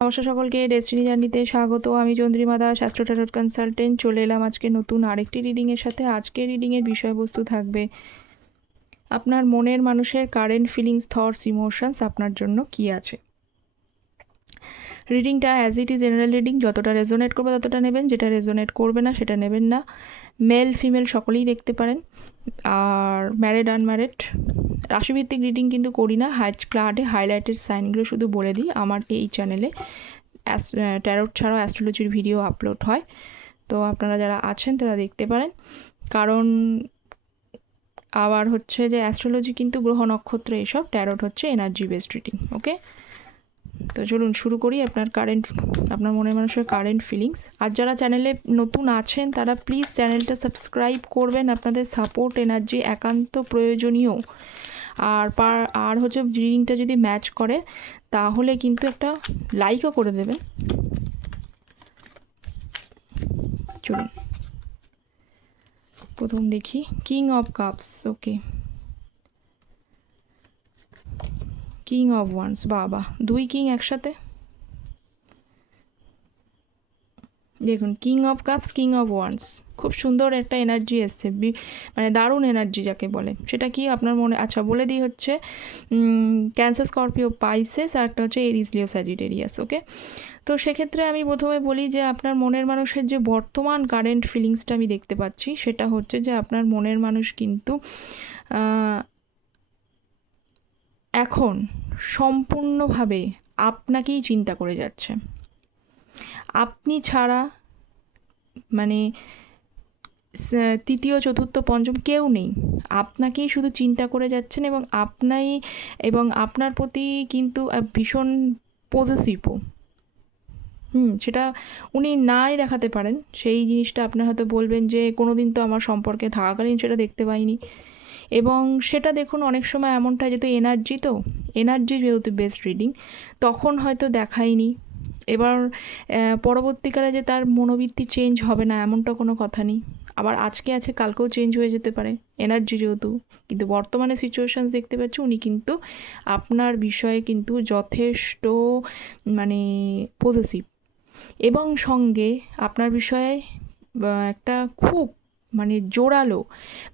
নমস্কার সকলকে ডেস্টিনি জার্নিতে স্বাগত আমি চন্দ্রিমা দাস অ্যাস্ট্রোটারট কনসালটেন্ট চলে এলাম আজকে নতুন আরেকটি রিডিংয়ের সাথে। আজকে রিডিংয়ের বিষয়বস্তু থাকবে আপনার মনের মানুষের কারেন্ট ফিলিংস থটস ইমোশনস আপনার জন্য কি আছে? রিডিংটা as it is general reading যতটা রেজোনেট করবে ততটা নেবেন। যেটা রেজোনেট করবে না, সেটা নেবেন না। মেল ফিমেল সকলেই দেখতে পারেন। আর ম্যারিড আনম্যারিড রাশিভিত্তিক রিডিং কিন্তু করি না। হাইট ক্লাডে হাইলাইটেড সাইনগুলো শুধু বলে দিই। আমার এই চ্যানেলে ট্যারোট ছাড়াও অ্যাস্ট্রোলজির ভিডিও আপলোড হয়। তো আপনারা যারা আছেন, তারা দেখতে পারেন। কারণ আবার হচ্ছে যে অ্যাস্ট্রোলজি কিন্তু গ্রহ নক্ষত্র এসব ট্যারোট হচ্ছে এনার্জি বেসড রিডিং ওকে তো চলুন শুরু করি আপনার কারেন্ট আপনার মনের মানুষের কারেন্ট ফিলিংস আর যারা চ্যানেলে নতুন আছেন, তারা প্লিজ চ্যানেলটা সাবস্ক্রাইব করবেন। আপনাদের সাপোর্ট এনার্জি একান্ত প্রয়োজনীয়। আর পার আর হচ্ছে রিডিংটা যদি ম্যাচ করে, তাহলে কিন্তু একটা লাইকও করে দেবেন। চলুন। প্রথম দেখি। King of cups okay king of wands বাবা, দুই কিং একসাথে? দেখুন king of cups king of wands খুব সুন্দর একটা এনার্জি এসছে মানে দারুণ এনার্জি যাকে বলে। সেটা কি আপনার মনে আচ্ছা বলে দিই হচ্ছে ক্যান্সার স্করপিও পাইসেস আর একটা হচ্ছে এরিস লিও স্যাজিটেরিয়াস ওকে তো সেক্ষেত্রে আমি প্রথমে বলি যে আপনার মনের মানুষের যে বর্তমান কারেন্ট ফিলিংসটা আমি দেখতে পাচ্ছি, সেটা হচ্ছে যে আপনার মনের মানুষ কিন্তু এখন সম্পূর্ণভাবে আপনাকেই চিন্তা করে যাচ্ছে। আপনি ছাড়া মানে তৃতীয়, চতুর্থ, পঞ্চম কেউ নেই। আপনাকেই শুধু চিন্তা করে যাচ্ছেন এবং আপনাই, এবং আপনার প্রতি কিন্তু ভীষণ পজিটিভও হুম, সেটা উনি নাই দেখাতে পারেন। সেই জিনিসটা আপনার হয়তো বলবেন যে কোনো দিন তো আমার সম্পর্কে থাকাকালীন সেটা দেখতে পাইনি। এবং সেটা দেখুন অনেক সময় এমনটা যেহেতু এনার্জি তো এনার্জি যেহেতু বেস্ট রিডিং তখন হয়তো দেখায়নি। এবার পরবর্তীকালে যে তার মনোবৃত্তি চেঞ্জ হবে না, এমনটা কোনো কথা নেই। আবার আজকে আছে, কালকেও চেঞ্জ হয়ে যেতে পারে এনার্জি যেহেতু। কিন্তু বর্তমানে সিচুয়েশানস দেখতে পাচ্ছি, উনি কিন্তু আপনার বিষয়ে কিন্তু যথেষ্ট মানে পজিটিভ এবং সঙ্গে আপনার বিষয়ে একটা খুব মানে জোরালো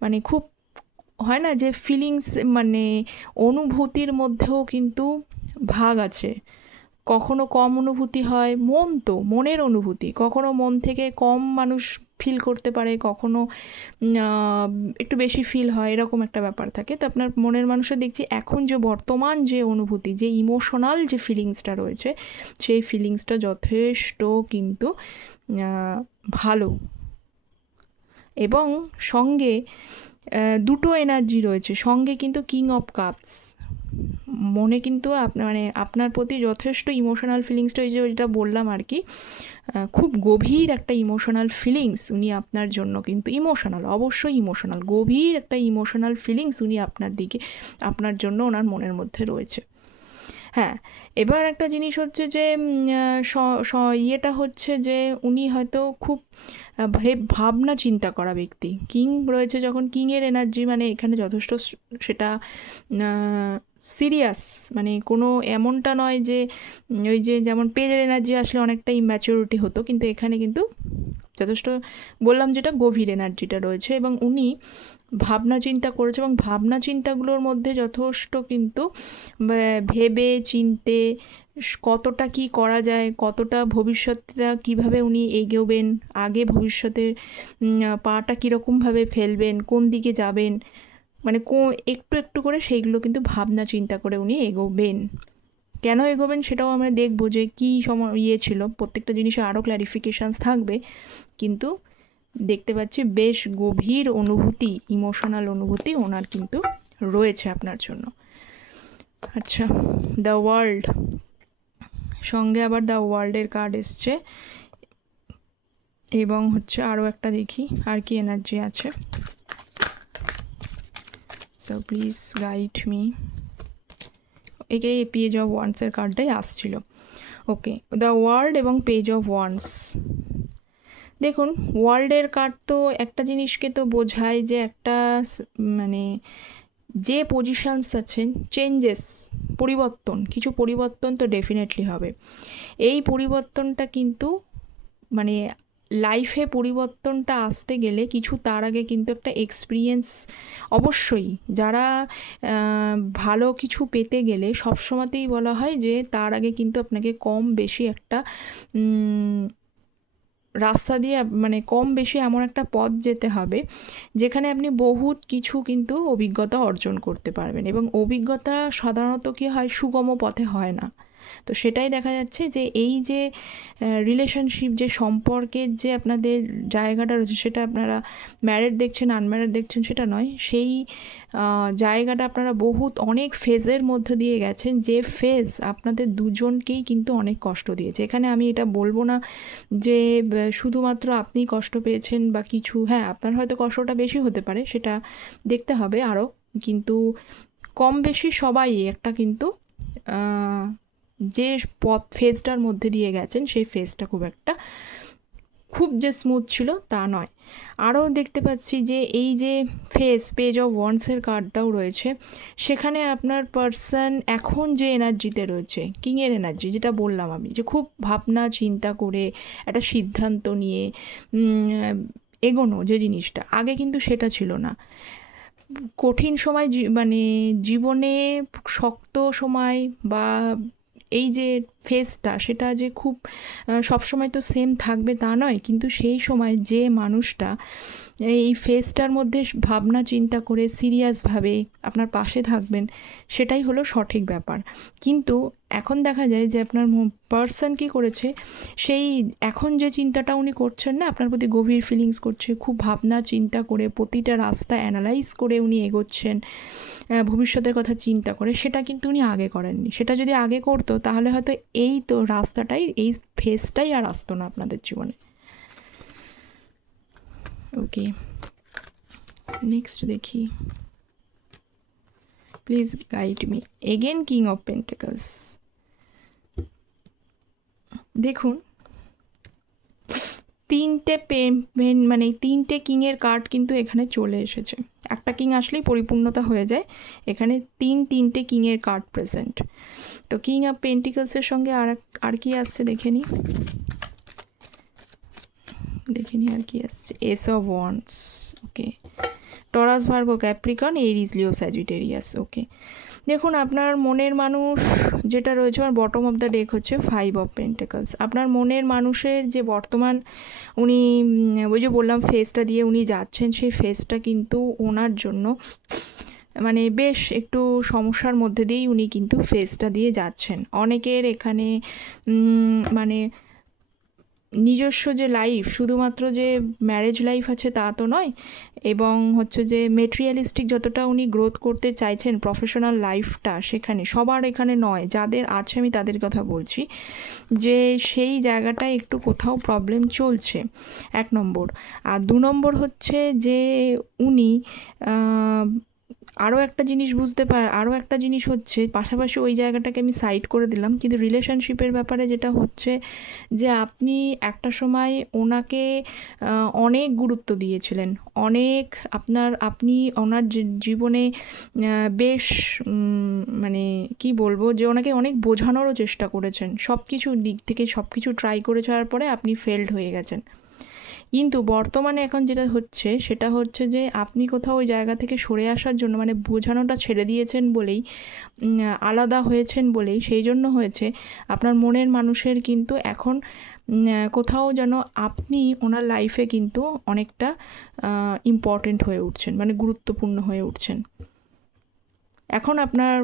মানে খুব হয় না যে ফিলিংস মানে অনুভূতির মধ্যেও কিন্তু ভাগ আছে। কখনো কম অনুভূতি হয়, মন তো, মনের অনুভূতি। কখনো মন থেকে কম মানুষ ফিল করতে পারে, কখনো একটু বেশি ফিল হয়, এরকম একটা ব্যাপার থাকে। তো আপনার মনের মানুষের দেখছি এখন যে বর্তমান যে অনুভূতি, যে ইমোশনাল যে ফিলিংসটা রয়েছে, সেই ফিলিংসটা যথেষ্ট কিন্তু ভালো। এবং সঙ্গে দুটো এনার্জি রয়েছে, সঙ্গে কিন্তু কিং অফ কাপস মনে কিন্তু মানে আপনার প্রতি যথেষ্ট ইমোশনাল ফিলিংসটা ওই যে যেটা বললাম আর কি। খুব গভীর একটা ইমোশনাল ফিলিংস উনি আপনার জন্য কিন্তু ইমোশনাল অবশ্যই ইমোশনাল গভীর একটা ইমোশনাল ফিলিংস উনি আপনার দিকে, আপনার জন্য ওনার মনের মধ্যে রয়েছে। হ্যাঁ এবার একটা জিনিস হচ্ছে যে ইয়েটা হচ্ছে যে, উনি হয়তো খুব ভাবনা চিন্তা করা ব্যক্তি। কিং রয়েছে যখন কিংয়ের এনার্জি মানে এখানে যথেষ্ট সেটা সিরিয়াস মানে কোনো এমনটা নয় যে ওই যে যেমন পেজের এনার্জি আসলে অনেকটা ইম্যাচিউরিটি হতো, কিন্তু এখানে কিন্তু যথেষ্ট বললাম যেটা গভীর এনার্জিটা রয়েছে এবং উনি ভাবনা চিন্তা করেছে এবং ভাবনা চিন্তাগুলোর মধ্যে যথেষ্ট কিন্তু ভেবে চিনতে কতটা কি করা যায়, কতটা ভবিষ্যৎটা কীভাবে উনি এগোবেন, আগে ভবিষ্যতে পাটা কীরকমভাবে ফেলবেন, কোন দিকে যাবেন মানে কো, একটু একটু করে সেইগুলো কিন্তু ভাবনা চিন্তা করে উনি এগোবেন। কেন এগোবেন সেটাও আমরা দেখব যে কী সময় ইয়ে ছিল। প্রত্যেকটা জিনিসে আরও ক্ল্যারিফিকেশানস থাকবে। কিন্তু দেখতে পাচ্ছি বেশ গভীর অনুভূতি ইমোশনাল অনুভূতি ওনার কিন্তু রয়েছে আপনার জন্য। আচ্ছা দ্য ওয়ার্ল্ড সঙ্গে আবার দ্য ওয়ার্ল্ডের কার্ড এসছে। এবং হচ্ছে আরও একটা দেখি, আর কি এনার্জি আছে। সো প্লিজ গাইড মি একে পেজ অফ ওয়ান্সের কার্ডটাই আসছিল। ওকে দ্য ওয়ার্ল্ড এবং পেজ অফ ওয়ান্স দেখুন ওয়ার্ল্ডের কার্ড তো একটা জিনিসকে তো বোঝায় যে একটা মানে যে পজিশনস আছেন চেঞ্জেস পরিবর্তন, কিছু পরিবর্তন তো ডেফিনেটলি হবে। এই পরিবর্তনটা কিন্তু মানে লাইফে পরিবর্তনটা আসতে গেলে কিছু তার আগে কিন্তু একটা এক্সপিরিয়েন্স অবশ্যই। যারা ভালো কিছু পেতে গেলে সবসময়তেই বলা হয় যে তার আগে কিন্তু আপনাকে কম বেশি একটা রাস্তা দিয়ে মানে কম বেশি এমন একটা পথ যেতে হবে, যেখানে আপনি বহুত কিছু কিন্তু অভিজ্ঞতা অর্জন করতে পারবেন। এবং অভিজ্ঞতা সাধারণত কি হয়? সুগম পথে হয় না। তো সেটাই দেখা যাচ্ছে যে এই যে রিলেশনশিপ যে সম্পর্কের যে আপনাদের জায়গাটা রয়েছে সেটা আপনারা ম্যারেড দেখছেন আনম্যারেড দেখছেন সেটা নয়। সেই জায়গাটা আপনারা বহুত অনেক ফেজের মধ্যে দিয়ে গেছেন যে ফেজ আপনাদের দুজনকেই কিন্তু অনেক কষ্ট দিয়েছে। এখানে আমি এটা বলব না যে শুধুমাত্র আপনি কষ্ট পেয়েছেন বা কিছু হ্যাঁ আপনার হয়তো কষ্টটা বেশি হতে পারে, সেটা দেখতে হবে আরও কিন্তু কম বেশি সবাই একটা কিন্তু যে ফেজটার মধ্যে দিয়ে গেছেন, সেই ফেজটা খুব একটা খুব যে স্মুথ ছিল তা নয়। আরও দেখতে পাচ্ছি যে এই যে ফেস পেজ অফ ওয়ান্সের কার্ডটাও রয়েছে, সেখানে আপনার পার্সন এখন যে এনার্জিতে রয়েছে কিংয়ের এনার্জি যেটা বললাম আমি, যে খুব ভাবনা, চিন্তা করে একটা সিদ্ধান্ত নিয়ে এগোনো যে জিনিসটা, আগে কিন্তু সেটা ছিল না। কঠিন সময় মানে জীবনে শক্ত সময় বা এই যে ফেসটা সেটা যে খুব সবসময় তো সেম থাকবে তা নয়, কিন্তু সেই সময় যে মানুষটা এই ফেসটার মধ্যে ভাবনা, চিন্তা করে সিরিয়াসভাবে আপনার পাশে থাকবেন, সেটাই হলো সঠিক ব্যাপার। কিন্তু এখন দেখা যায় যে আপনার পার্সন কী করেছে, সেই এখন যে চিন্তাটা উনি করছেন না, আপনার প্রতি গভীর ফিলিংস করছে, খুব ভাবনা, চিন্তা করে প্রতিটা রাস্তা অ্যানালাইজ করে উনি এগোচ্ছেন ভবিষ্যতের কথা চিন্তা করে, সেটা কিন্তু উনি আগে করেননি। সেটা যদি আগে করতো, তাহলে হয়তো এই তো রাস্তাটাই, এই ফেসটাই আর আসতো না আপনাদের জীবনে। ওকে। নেক্সট দেখি। Please guide me again king of pentacles দেখুন, তিনটে পেন মানে তিনটে কিংয়ের কার্ড কিন্তু এখানে চলে এসেছে। একটা কিং আসলেই পরিপূর্ণতা হয়ে যায়। এখানে তিন তিনটে কিংয়ের কার্ড প্রেজেন্ট তো কিং অফ পেন্টিকলসের সঙ্গে আর আর কি আসছে দেখে নিই দেখে নিই আর কি আসছে। Ace of wands okay Taurus Virgo Capricorn Aries Leo Sagittarius okay দেখুন, আপনার মনের মানুষ যেটা রয়েছে, আমার বটম অফ দ্য ডেক হচ্ছে ফাইভ অফ পেন্টিকলস আপনার মনের মানুষের যে বর্তমান উনি ওই যে বললাম ফেসটা দিয়ে উনি যাচ্ছেন, সেই ফেসটা কিন্তু ওনার জন্য মানে বেশ একটু সমস্যার মধ্যে দিয়েই উনি কিন্তু ফেসটা দিয়ে যাচ্ছেন। অনেকের এখানে মানে নিজস্ব যে লাইফ শুধুমাত্র যে ম্যারেজ লাইফ আছে তা তো নয়, এবং হচ্ছে যে মেটেরিয়ালিস্টিক যতটা উনি গ্রোথ করতে চাইছেন প্রফেশনাল লাইফটা সেখানে, সবার এখানে নয়, যাদের আছে আমি তাদের কথা বলছি, যে সেই জায়গাটায় একটু কোথাও প্রবলেম চলছে। এক নম্বর। আর দু নম্বর হচ্ছে যে উনি আরও একটা জিনিস বুঝতে পার আরও একটা জিনিস হচ্ছে, পাশাপাশি ওই জায়গাটাকে আমি সাইড করে দিলাম, কিন্তু রিলেশনশিপের ব্যাপারে যেটা হচ্ছে যে আপনি একটা সময় ওনাকে অনেক গুরুত্ব দিয়েছিলেন, অনেক আপনার, আপনি ওনার জীবনে বেশ মানে কি বলব যে ওনাকে অনেক বোঝানোরও চেষ্টা করেছেন সব কিছুর দিক থেকে সব কিছু ট্রাই করে যাওয়ার পরে আপনি ফেল্ড হয়ে গেছেন। কিন্তু বর্তমানে এখন যেটা হচ্ছে, সেটা হচ্ছে যে আপনি কোথাও ওই জায়গা থেকে সরে আসার জন্য মানে বোঝানোটা ছেড়ে দিয়েছেন বলেই আলাদা হয়েছেন বলেই, সেই জন্য হয়েছে। আপনার মনের মানুষের কিন্তু এখন কোথাও যেন আপনি ওনার লাইফে কিন্তু অনেকটা ইম্পর্টেন্ট হয়ে উঠছেন মানে গুরুত্বপূর্ণ হয়ে উঠছেন। এখন আপনার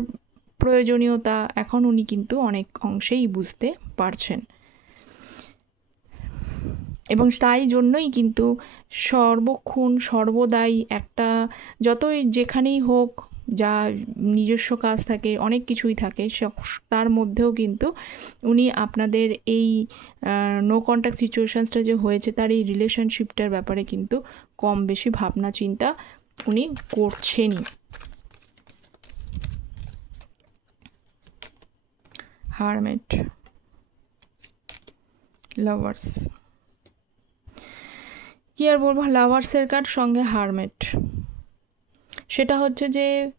প্রয়োজনীয়তা, এখন উনি কিন্তু অনেক অংশেই বুঝতে পারছেন। এবং তাই জন্যই কিন্তু সর্বক্ষণ, সর্বদাই একটা যতই যেখানেই হোক যা নিজস্ব কাজ থাকে, অনেক কিছুই থাকে তার মধ্যেও কিন্তু উনি আপনাদের এই নো কন্ট্যাক্ট সিচুয়েশানসটা যে হয়েছে, তার এই রিলেশনশিপটার ব্যাপারে কিন্তু কম বেশি ভাবনা চিন্তা উনি করছেনই। হারমেট লাভার্স কি আর বলব লাভার্সের কার্ড সঙ্গে হারমেট সেটা হচ্ছে যে,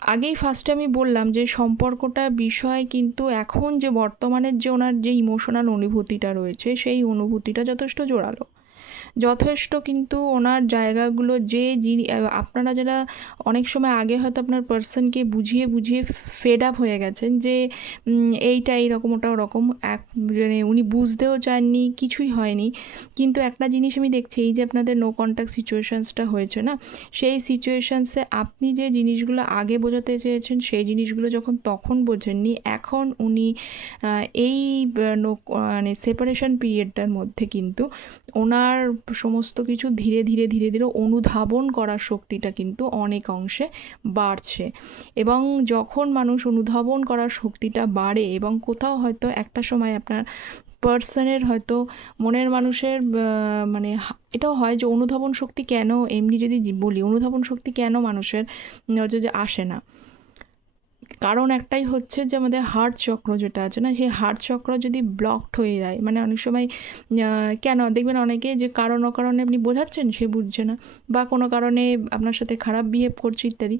আগেই ফার্স্টে আমি বললাম যে, সম্পর্কটা বিষয় কিন্তু এখন যে বর্তমানের যে ওনার যে ইমোশনাল অনুভূতিটা রয়েছে, সেই অনুভূতিটা যথেষ্ট জোরালো। যথেষ্ট কিন্তু ওনার জায়গাগুলো যে আপনারা যারা অনেক সময় আগে হয়তো আপনার পার্সনকে বুঝিয়ে বুঝিয়ে ফেড আপ হয়ে গেছেন যে এইটা এইরকম, ওটা ওরকম, এক মানে উনি বুঝতেও চাননি, কিছুই হয়নি। কিন্তু একটা জিনিস আমি দেখছি, এই যে আপনাদের নো কন্ট্যাক্ট সিচুয়েশানসটা হয়েছে না, সেই সিচুয়েশানসে আপনি যে জিনিসগুলো আগে বোঝাতে চেয়েছেন, সেই জিনিসগুলো যখন তখন বোঝেননি, এখন উনি এই মানে সেপারেশন পিরিয়ডটার মধ্যে কিন্তু ওনার সমস্ত কিছু ধীরে ধীরে ধীরে ধীরে অনুধাবন করার শক্তিটা কিন্তু অনেক অংশে বাড়ছে। এবং যখন মানুষ অনুধাবন করার শক্তিটা বাড়ে এবং কোথাও হয়তো একটা সময় আপনার পার্সনের হয়তো মনের মানুষের মানে এটাও হয় যে অনুধাবন শক্তি কেন, এমনি যদি বলি, অনুধাবন শক্তি কেন মানুষের হচ্ছে যে আসে না। কারণ একটাই হচ্ছে যে আমাদের হার্ট চক্র যেটা আছে না, সেই হার্ট চক্র যদি ব্লকড হয়ে যায় মানে অনেক সময় কেন দেখবেন অনেকে যে কারণ অকারণে আপনি বোঝাচ্ছেন, সে বুঝছে না, বা কোনো কারণে আপনার সাথে খারাপ বিহেভ করছে ইত্যাদি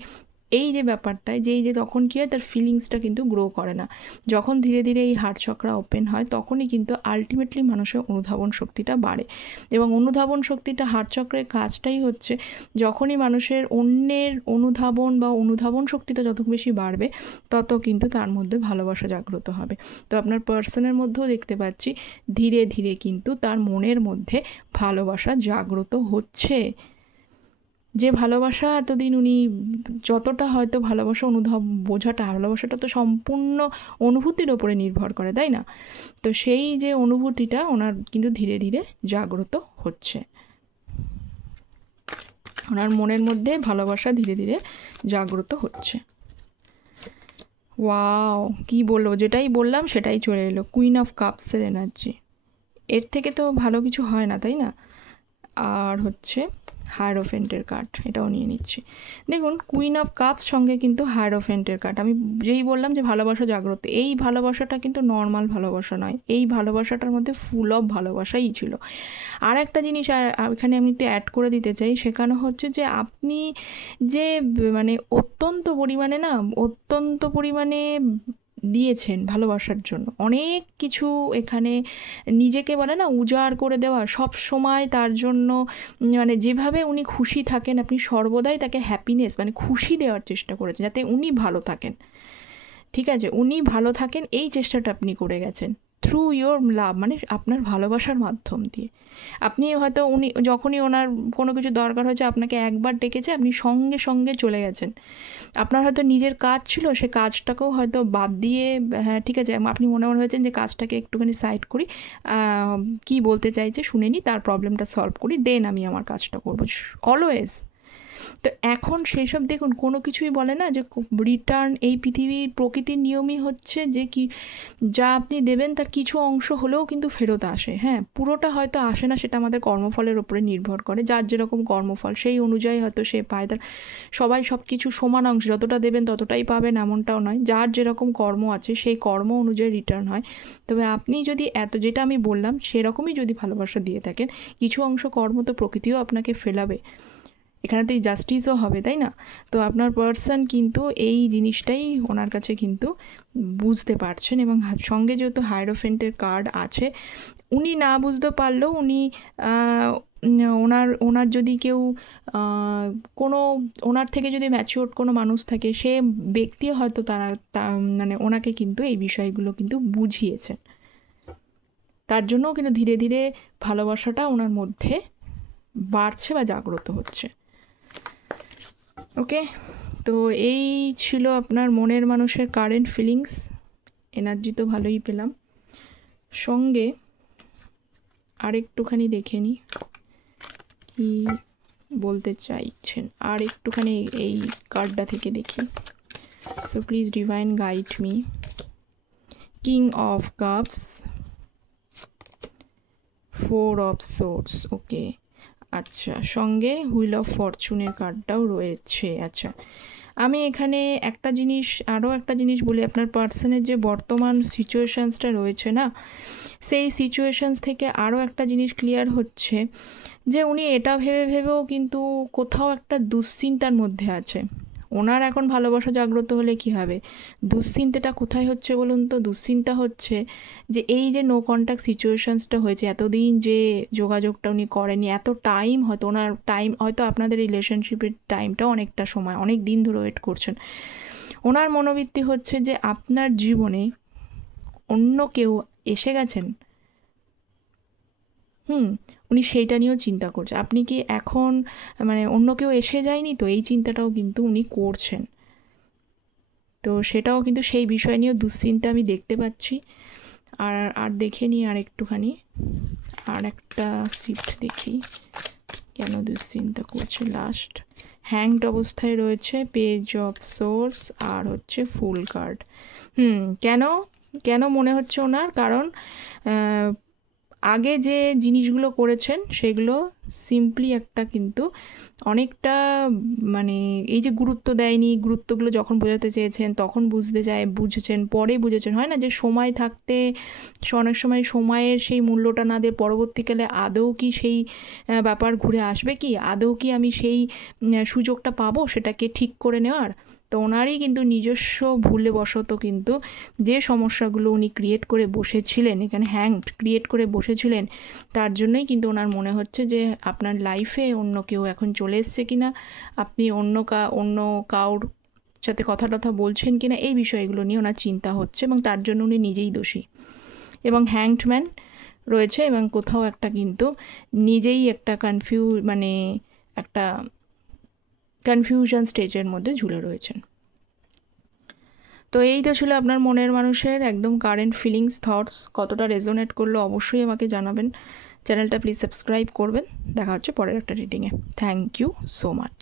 এই যে ব্যাপারটায় যে এই যে তখন কী হয়, তার ফিলিংসটা কিন্তু গ্রো করে না। যখন ধীরে ধীরে এই হার্ট চক্র ওপেন হয়, তখনই কিন্তু আলটিমেটলি মানুষের অনুধাবন শক্তিটা বাড়ে। এবং অনুধাবন শক্তিটা হার্ট চক্রের কাজটাই হচ্ছে, যখনই মানুষের অন্যের অনুধাবন বা অনুধাবন শক্তিটা যত বেশি বাড়বে, তত কিন্তু তার মধ্যে ভালোবাসা জাগ্রত হবে। তো আপনার পার্সনের মধ্যেও দেখতে পাচ্ছি, ধীরে ধীরে কিন্তু তার মনের মধ্যে ভালোবাসা জাগ্রত হচ্ছে। যে ভালোবাসা এতদিন উনি যতটা হয়তো ভালোবাসা অনুভব, বোঝাটা, ভালোবাসাটা তো সম্পূর্ণ অনুভূতির ওপরে নির্ভর করে, তাই না? তো সেই যে অনুভূতিটা ওনার কিন্তু ধীরে ধীরে জাগ্রত হচ্ছে। ওনার মনের মধ্যে ভালোবাসা ধীরে ধীরে জাগ্রত হচ্ছে। ওয়াও, কি বলব যেটাই বললাম সেটাই চলে এলো। কুইন অফ কাপসের এনার্জি এর থেকে তো ভালো কিছু হয় না, তাই না? আর হচ্ছে হায়ারোফেন্টের কার্ড এটাও নিয়ে নিচ্ছি। দেখুন কুইন অফ কাপস সঙ্গে কিন্তু হায়ারোফেন্টের কার্ড আমি যেই বললাম যে ভালোবাসা জাগ্রত, এই ভালোবাসাটা কিন্তু নর্মাল ভালোবাসা নয়। এই ভালোবাসাটার মধ্যে ফুল অফ ভালোবাসাই ছিল। আর একটা জিনিস এখানে আমি একটু অ্যাড করে দিতে চাই, সেখানে হচ্ছে যে আপনি যে মানে অত্যন্ত পরিমাণে না, অত্যন্ত পরিমাণে দিয়েছেন ভালোবাসার জন্য। অনেক কিছু এখানে নিজেকে বলে না উজাড় করে দেওয়া, সব সময় তার জন্য মানে যেভাবে উনি খুশি থাকেন, আপনি সর্বদাই তাকে হ্যাপিনেস মানে খুশি দেওয়ার চেষ্টা করেছেন, যাতে উনি ভালো থাকেন। ঠিক আছে? উনি ভালো থাকেন, এই চেষ্টাটা আপনি করে গেছেন। থ্রু ইয়োর লাভ মানে আপনার ভালোবাসার মাধ্যম দিয়ে। আপনি হয়তো উনি, যখনই ওনার কোনো কিছু দরকার হয়েছে, আপনাকে একবার ডেকেছে, আপনি সঙ্গে সঙ্গে চলে গেছেন। আপনার হয়তো নিজের কাজ ছিল, সে কাজটাকেও হয়তো বাদ দিয়ে হ্যাঁ ঠিক আছে, আপনি মনে মনে হয়েছেন যে কাজটাকে একটুখানি সাইড করি কি বলতে চাইছে শুনে নিই তার প্রবলেমটা সলভ করি দেন আমি আমার কাজটা করব। অলওয়েজ তো এখন সেই সব দেখুন, কোনো কিছুই বলে না যে রিটার্ন এই পৃথিবীর প্রকৃতির নিয়মই হচ্ছে যে কি, যা আপনি দেবেন তার কিছু অংশ হলেও কিন্তু ফেরত আসে। হ্যাঁ পুরোটা হয়তো আসে না সেটা আমাদের কর্মফলের ওপরে নির্ভর করে। যার যেরকম কর্মফল, সেই অনুযায়ী হয়তো সে পায়। তার সবাই সব কিছু সমান অংশ, যতটা দেবেন ততটাই পাবেন এমনটাও নয়। যার যেরকম কর্ম আছে, সেই কর্ম অনুযায়ী রিটার্ন হয়। তবে আপনি যদি এত, যেটা আমি বললাম, সেরকমই যদি ভালোবাসা দিয়ে থাকেন, কিছু অংশ কর্ম তো প্রকৃতিও আপনাকে ফেলাবে। এখানে তো এই জাস্টিসও হবে, তাই না? তো আপনার পার্সন কিন্তু এই জিনিসটাই ওনার কাছে কিন্তু বুঝতে পারছেন এবং সঙ্গে যেহেতু হাইরোফেন্টের কার্ড আছে, উনি না বুঝতে পারলেও উনি ওনার ওনার যদি কেউ কোনো, ওনার থেকে যদি ম্যাচিওর কোনো মানুষ থাকে, সে ব্যক্তি হয়তো তারা মানে ওনাকে কিন্তু এই বিষয়গুলো কিন্তু বুঝিয়েছেন। তার জন্যও কিন্তু ধীরে ধীরে ভালোবাসাটা ওনার মধ্যে বাড়ছে বা জাগ্রত হচ্ছে। ওকে তো এই ছিল আপনার মনের মানুষের কারেন্ট ফিলিংস এনার্জি তো ভালোই পেলাম। সঙ্গে আরেকটুখানি দেখে নিই কি বলতে চাইছেন? আর একটুখানি এই- কার্ডটা থেকে দেখি। So please divine guide me king of cups four of swords okay আচ্ছা সঙ্গে হুইল অফ ফরচুনের কার্ডটাও রয়েছে আচ্ছা। আমি এখানে একটা জিনিস, আরও একটা জিনিস বলি, আপনার পার্সনের যে বর্তমান সিচুয়েশানসটা রয়েছে না, সেই সিচুয়েশানস থেকে আরও একটা জিনিস ক্লিয়ার হচ্ছে, যে উনি এটা ভেবে ভেবেও কিন্তু কোথাও একটা দুশ্চিন্তার মধ্যে আছে। ওনার এখন ভালোবাসা জাগ্রত হলে কি হবে? দুশ্চিন্তাটা কোথায় হচ্ছে বলুন তো? দুশ্চিন্তা হচ্ছে যে এই যে নো কন্ট্যাক্ট সিচুয়েশানসটা হয়েছে, এতদিন যে যোগাযোগটা উনি করেনি এত টাইম হয়তো ওনার টাইম হয়তো আপনাদের রিলেশনশিপের টাইমটা অনেকটা সময়, অনেক দিন ধরে ওয়েট করছেন। ওনার মনোবৃত্তি হচ্ছে যে আপনার জীবনে অন্য কেউ এসে গেছেন? হুম উনি সেইটা নিয়েও চিন্তা করছে। আপনি কি এখন মানে অন্য কেউ এসে যায়নি? তো এই চিন্তাটাও কিন্তু উনি করছেন। তো সেটাও কিন্তু সেই বিষয় নিয়েও দুশ্চিন্তা আমি দেখতে পাচ্ছি। আর আর দেখে নিই আর একটুখানি। আর একটা সিট দেখি। কেন দুশ্চিন্তা করছে লাস্ট হ্যাংড অবস্থায় রয়েছে পেজ অফ সোর্স আর হচ্ছে ফুল কার্ড হুম, কেন? কেন মনে হচ্ছে ওনার? কারণ আগে যে জিনিসগুলো করেছেন, সেগুলো সিম্পলি একটা কিন্তু অনেকটা মানে এই যে গুরুত্ব দেয়নি, গুরুত্বগুলো যখন বোঝাতে চেয়েছেন, তখন বুঝতে যায় বুঝেছেন, পরে বুঝেছেন। হয় না যে সময় থাকতে অনেক সময় সময়ের সেই মূল্যটা না দিয়ে পরবর্তীকালে আদৌ কি সেই ব্যাপার ঘুরে আসবে কি? আদৌ কি আমি সেই সুযোগটা পাবো সেটাকে ঠিক করে নেওয়ার? তো ওনারই কিন্তু নিজস্ব ভুলে বশত কিন্তু যে সমস্যাগুলো উনি ক্রিয়েট করে বসেছিলেন, এখানে হ্যাং ক্রিয়েট করে বসেছিলেন, তার জন্যই কিন্তু ওনার মনে হচ্ছে যে আপনার লাইফে অন্য কেউ এখন চলে এসছে কিনা, আপনি অন্য কা, অন্য কাউর সাথে কথা টথা বলছেন কিনা, এই বিষয়গুলো নিয়ে ওনার চিন্তা হচ্ছে এবং তার জন্য উনি নিজেই দোষী। এবং হ্যাংড ম্যান রয়েছে এবং কোথাও একটা কিন্তু নিজেই একটা কনফিউ মানে একটা কনফিউশন স্টেজের মধ্যে ঝুলে রয়েছেন। তো এইটা ছিল আপনার মনের মানুষের একদম কারেন্ট ফিলিংস থটস কতটা রেজোনেট করল অবশ্যই আমাকে জানাবেন। চ্যানেলটা প্লিজ সাবস্ক্রাইব করবেন। দেখা হচ্ছে পরের একটা রিডিংয়ে থ্যাংক ইউ সো মাচ